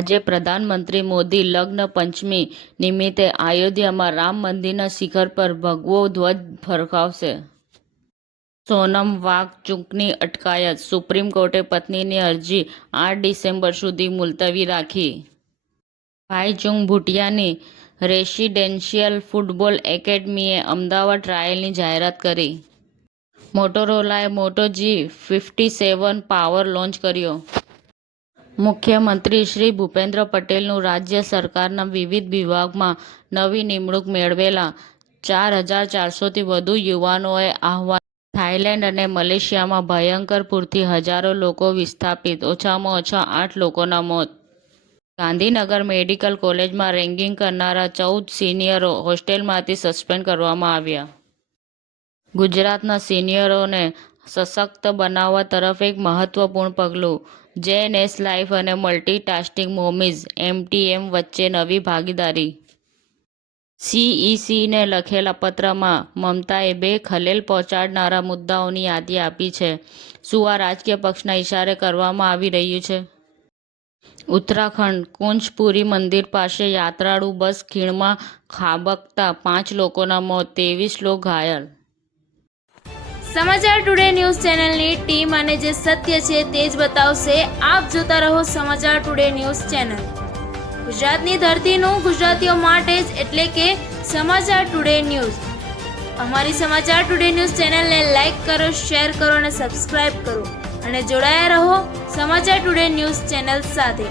આજે પ્રધાનમંત્રી મોદી લગ્ન પંચમી નિમિત્તે અયોધ્યામાં રામ મંદિરના શિખર પર ભગવો ધ્વજ ફરકાવશે. સોનમ વાંગચુકની અટકાયત. સુપ્રીમ કોર્ટે પત્નીની અરજી 8 ડિસેમ્બર સુધી મુલતવી રાખી. ભાઈચુંગ ભૂટિયાની રેસિડેન્શિયલ ફૂટબોલ એકેડમીએ અમદાવાદ ટ્રાયલની જાહેરાત કરી. મોટોરોલાએ મોટો G57 પાવર લોન્ચ કર્યો. મુખ્યમંત્રી શ્રી ભૂપેન્દ્ર પટેલનું રાજ્ય સરકારના વિવિધ વિભાગમાં નવી નિમણૂક મેળવેલા 4400થી વધુ યુવાનોએ આહવાન. થાઇલેન્ડ અને મલેશિયામાં ભયંકર પૂરથી હજારો લોકો વિસ્થાપિત, ઓછામાં ઓછા 8 લોકોના મોત. ગાંધીનગર મેડિકલ કોલેજમાં રેગિંગ કરનારા 14 સિનિયરો હોસ્ટેલમાંથી સસ્પેન્ડ કરવામાં આવ્યા. ગુજરાતના સિનિયરોને સશક્ત બનાવવા તરફ એક મહત્વપૂર્ણ પગલું. જેએનએસ લાઇફ અને મલ્ટીટાસ્કિંગ મોમીઝ (MTM) વચ્ચે નવી ભાગીદારી. CECને લખેલા પત્રમાં મમતાએ 2 ખલેલ પહોંચાડનારા મુદ્દાઓની યાદી આપી છે. શું આ રાજકીય પક્ષના ઇશારે કરવામાં આવી રહ્યું છે? ઉત્તરાખંડ: કુંજપુરી મંદિર પાસે યાત્રાળુ બસ ખીણમાં ખાબકતા 5 લોકોના મોત, 23 લોકો ઘાયલ. સમાચાર ટુડે ન્યૂઝ ચેનલની ટીમ અને જે સત્ય છે તે જ બતાવશે. આપ જોતા રહો સમાચાર ટુડે ન્યૂઝ ચેનલ. ગુજરાતની ધરતીનું ગુજરાતીઓ માટે જ, એટલે કે સમાચાર ટુડે ન્યૂઝ. અમારી સમાચાર ટુડે ન્યૂઝ ચેનલને લાઇક કરો, શેર કરો અને સબસ્ક્રાઇબ કરો અને જોડાયા રહો સમાચાર ટુડે ન્યૂઝ ચેનલ સાથે.